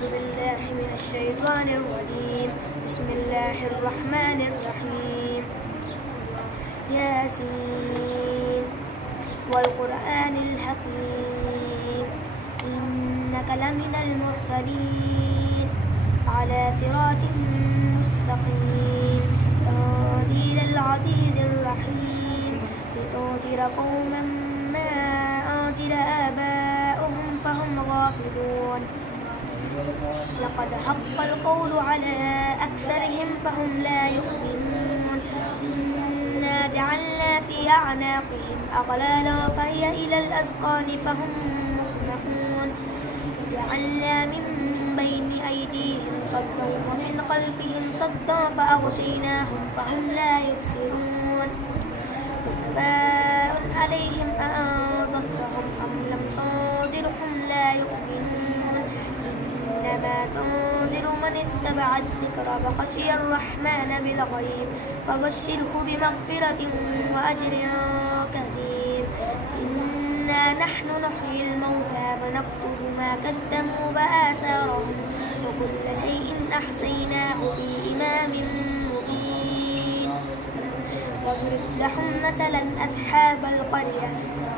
أعوذ بالله من الشيطان الرجيم. بسم الله الرحمن الرحيم. ياسين والقرآن الحكيم إنك لمن المرسلين على صراط مستقيم تنزيل العزيز الرحيم لتنذر قوما ما أنزل آباؤهم فهم غافلون لقد حق القول على أكثرهم فهم لا يؤمنون إنا جعلنا في أعناقهم أغلالا فهي إلى الأذقان فهم مقمحون جعلنا من بين أيديهم صدا ومن خلفهم صدا فأغشيناهم فهم لا يبصرون فسواء عليهم أأنذرتهم أم لم تنذرهم لا يؤمنون إنما تنذر من اتبع الذكر وخشي الرحمن بالغيب فبشره بمغفرة وأجر كريم إنا نحن نحيي الموتى ونكتب ما قدموا وآثارهم وكل شيء أحصيناه في إمام مبين واضرب لهم مثلا أصحاب القرية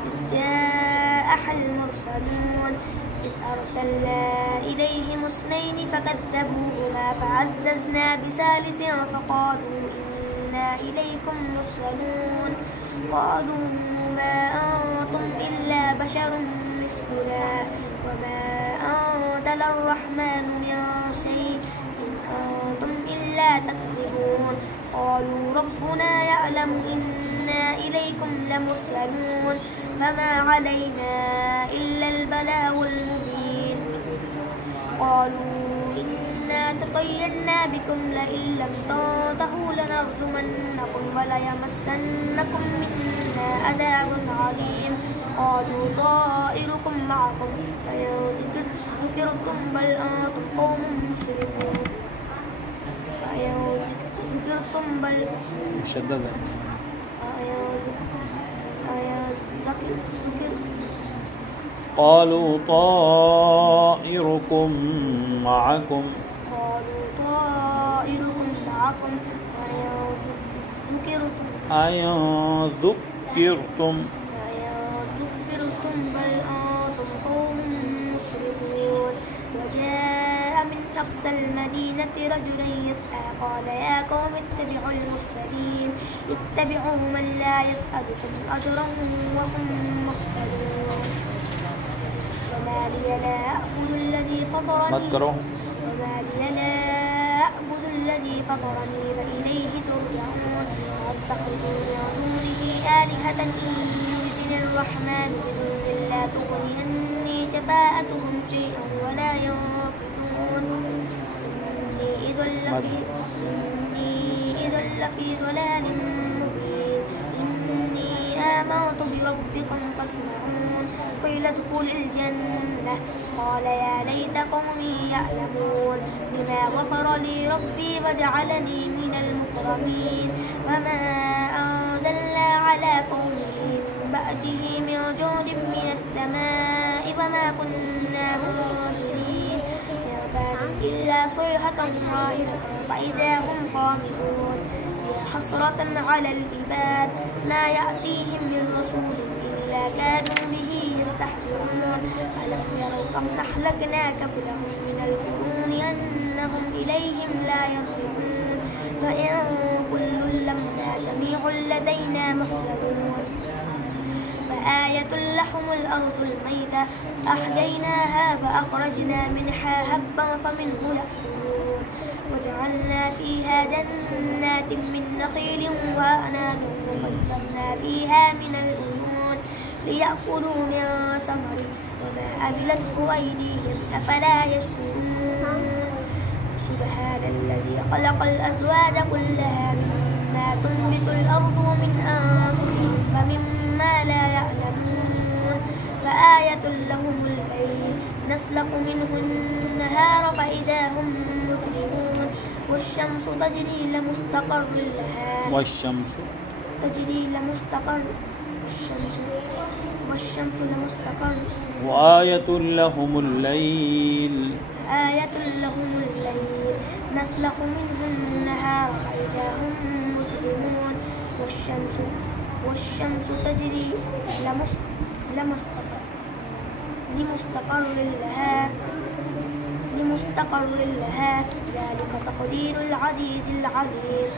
إذ جاءها المرسلون إذ أرسلنا إليهم اثنين فكذبوهما فعززنا بثالث فقالوا إنا إليكم مرسلون قالوا ما أنتم إلا بشر مثلنا وما أنزل الرحمن من شيء إن أنتم إلا تكذبون قالوا ربنا يعلم إنا إليكم لمرسلون فما علينا إلا البلاغ المبين قالوا إنا تطيرنا بكم لئن لم تنتهوا لنرجمنكم وليمسنكم منا عذاب عليم قالوا طائركم معكم فإن ذكرتم بل أنتم قوم مسرفون ذكرتم بل مشددة قالوا طائركم معكم أين ذكرتم بل أنتم قوم مسرفون وجاء من أقصى المدينة رجل يسعى قال يا قوم اتبعوا المرسلين اتبعوا من لا يسألكم أجرا وهم مهتدون وما لي لا أعبد الذي فطرني وإليه ترجعون واتخذوا من دونه آلهة إن يردني الرحمن بضر لا تغني عني شفاعتهم شيئا ولا ينقذون إني إذا لفي ضلال مبين إني آمنت بربكم فاسمعون قيل ادخل الجنة قال يا ليت قومي يعلمون بما غفر لي ربي وجعلني من المكرمين وما أنزلنا على قومه من بعده من جود من السماء وما كنا منزلين إلا صيحة واحدة فإذا هم خامدون يا حسرة على العباد ما يأتيهم من رسول إلا كانوا به يستحذرون ألم يروا كم أهلكنا قبلهم من القرون أنهم إليهم لا يرجعون وإن كل لما جميع لدينا محضرون فآية لهم الأرض الميتة أحييناها فأخرجنا منها هبا فمنه يأكلون وجعلنا فيها جنات من نخيل وأعناب وفجرنا فيها من العيون ليأكلوا من ثمره وما عملته أيديهم أفلا يشكرون سبحان الذي خلق الأزواج كلها مما تنبت الأرض ومن أنفسهم ومما لا يعلمون وآية لهم الليل نسلخ منه النهار فإذا هم مجرمون والشمس تجري لمستقر لها والشمس لمستقر وآية لهم الليل وآية لهم الليل نسلخ منه النهار فإذا هم مسلمون والشمس تجري لمستقر لها ذلك تقدير العزيز العليم.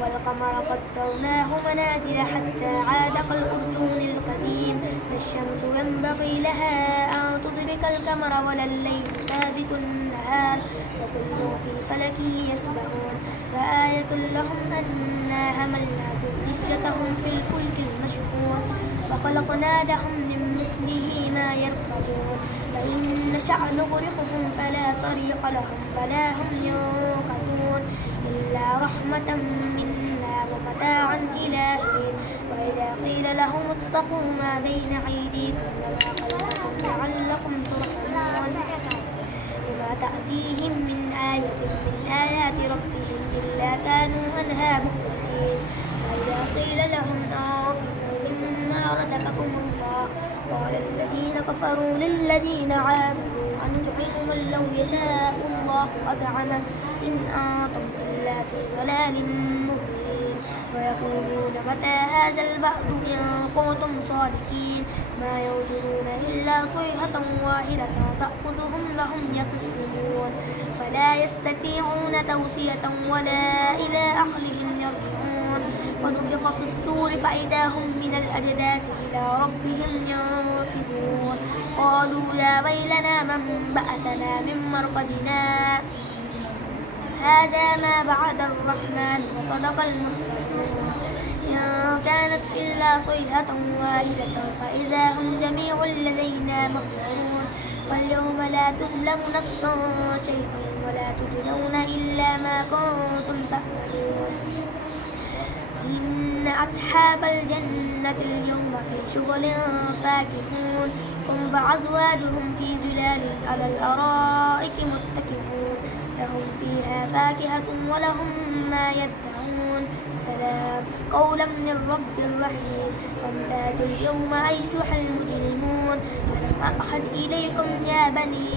والقمر قدرناه منازل حتى عاد كالأرجون القديم. الشمس ينبغي لها أن تدرك القمر ولا الليل سابق النهار وكل في فلك يسبحون. فآية لهم أنا حملنا ذريتهم في الفلك المشحون وخلقنا لهم من مثله ما يركبون. فإن نشأ نغرقهم فلا صريخ لهم ولا هم ينقذون إلا رحمة منا ومتاعا إلى حين. وإذا قيل لهم اتقوا ما بين أيديكم وما خلفكم لعلكم ترحمون وما تأتيهم من آية من آيات ربهم إلا كانوا عنها مخبتين. وإذا قيل لهم أنفقوا مما رزقكم الله قال الذين كفروا للذين آمنوا أنطعم من لو يشاء الله أطعمه إن أنتم إلا في ضلال مبين. ويقولون متى هذا البعث إن كنتم صادقين ما ينظرون إلا صيحة واحدة تأخذهم وهم يخصمون فلا يستطيعون توصية ولا إلى أهلهم يرجعون. ونفخ في الصور فإذا هم من الأجداث إلى ربهم ينسلون. قالوا يا ويلنا من بعثنا من مرقدنا هذا ما بعد الرحمن وصدق المرسلون. إن كانت إلا صيحة واحدة فإذا هم جميع لدينا محضرون. فاليوم لا تظلم نفس شيئا ولا تجزون إلا ما كنتم تعملون. إن أصحاب الجنة اليوم في شغل فاكهون هم وأزواجهم في ظلال على الأرائك متكئون لهم فيها فاكهة ولهم ما يدعون. سلام قولا من رب رحيم. وامتازوا اليوم أيها المجرمون ألم أعهد إليكم يا بني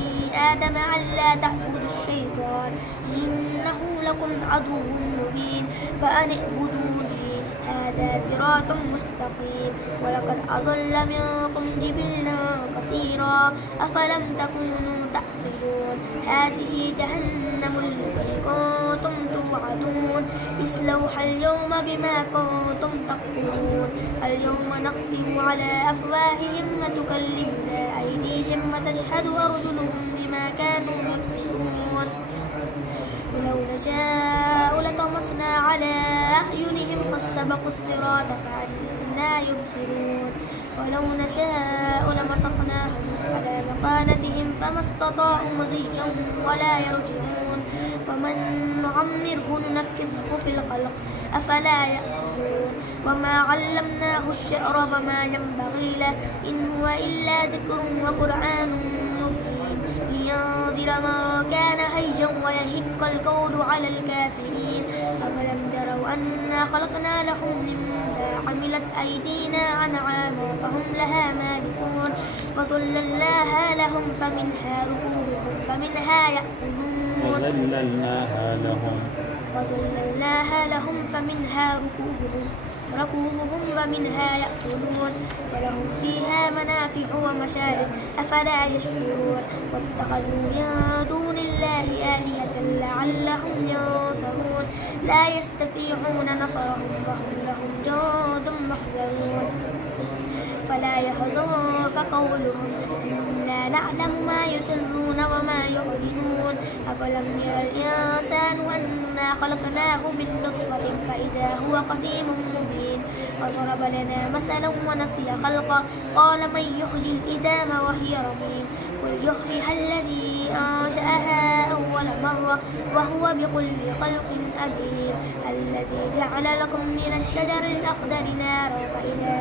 آدم ألا تعبدوا الشيطان إنه لكم عدو مبين فأن اعبدوني هذا صراط مستقيم. ولقد أضل منكم جبلا كثيرا أفلم تكونوا تعقلون. هذه جهنم التي كنتم توعدون اصلوها اليوم بما كنتم تكفرون. اليوم نختم على أفواههم وتكلمنا أيديهم وتشهد أرجلهم بما كانوا يكسبون. ولو نشاء لطمسنا على أعينهم فاستبقوا الصراط فأنى يبصرون. ولو نشاء لمسخناهم على مكانتهم فما استطاعوا مزيا ولا يرجعون. ومن نعمره ننكسه في الخلق أفلا يأكلون. وما علمناه الشعر وما ينبغي له إن هو إلا ذكر وقرآن مبين لينذر من كان حيا ويحق القول على الكافرين. أفلم يروا أنا خلقنا لهم مما عملت أيدينا أنعاما فهم لها مالكون. وظللناها لهم فمنها ركوبهم ومنها يأكلون. وظللناها لهم فمنها ركوبهم ومنها يأكلون. ولهم فيها منافع ومشارب أفلا يشكرون. واتخذوا من دون الله آلهة لعلهم ينصرون لا يستطيعون نصرهم وهم لهم جند محضرون. فلا يحزنك قولهم إنا نعلم ما يسرون وما يعلنون. أفلم ير الإنسان أنا خلقناه من نطفة فإذا هو خصيم مبين. وضرب لنا مثلا ونسي خلقه قال من يحيي العظام وهي رميم قل يحييها الذي أنشأها أول مرة وهو بكل خلق عليم. الذي جعل لكم من الشجر الأخضر نارا فإذا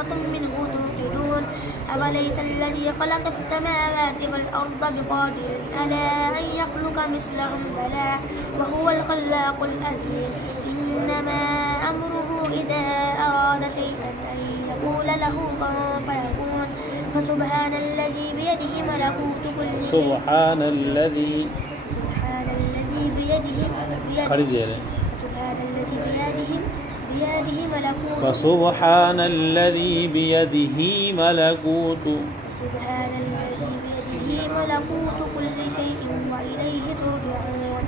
أنتم منه توقدون. أوليس الذي خلق السماوات والأرض بقادر على أن يخلق مثلهم بلى وهو الخلاق العليم. إنما أمره إذا أراد شيئا أن يقول له كن فيكون. فسبحان الذي بيده ملكوت كل شيء سبحان الذي بيده ملكوت فسبحان الذي بيده ملكوت كل شيء وإليه ترجعون.